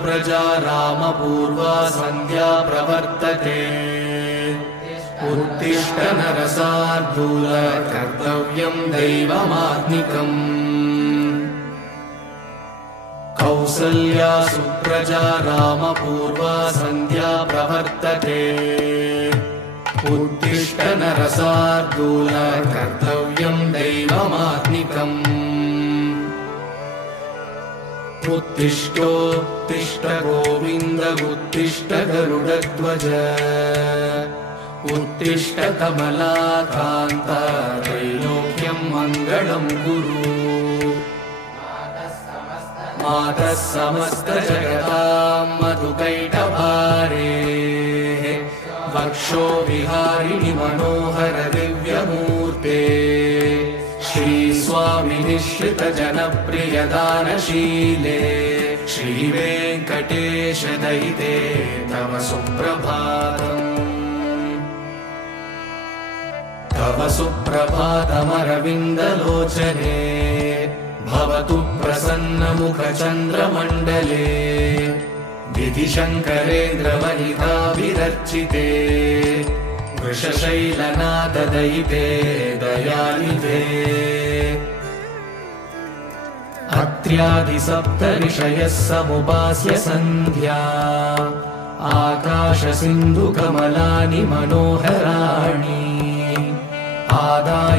सुप्रजा रामपूर्वा सन्ध्या प्रवर्तते उत्तिष्ठ नरसार्दूल कर्तव्यम् दैवमात्मिकम् कौसल्या सुप्रजा रामपूर्वा सन्ध्या प्रवर्तते उत्तिष्ठ नरसार्दूल कर्तव्यम् दैवमात्मिकम् उत्तिष्ठोत्तिष्ठ गोविन्द उत्तिष्ठ गरुडध्वज उत्तिष्ठ कमलाकान्त त्रैलोक्यम् मङ्गलम् कुरु मातः समस्त जगताम् मधुकैटभारे वक्षो विहारिणि मनोहर दिव्यमूर्ते श्रीस्वामि निःश्रित जनप्रिय दानशीले श्रीवेङ्कटेश दयिते तव सुप्रभातम् तव सुप्रभातमरविन्दलोचने भवतु प्रसन्नमुखचन्द्रमण्डले विधिशङ्करेन्द्रवनिताभिरर्चिते वृषशैलनाथदयिते दयानिधे अत्र्यादिसप्तऋषयः समुपास्य सन्ध्या आकाशसिन्धुकमलानि मनोहराणि आदाय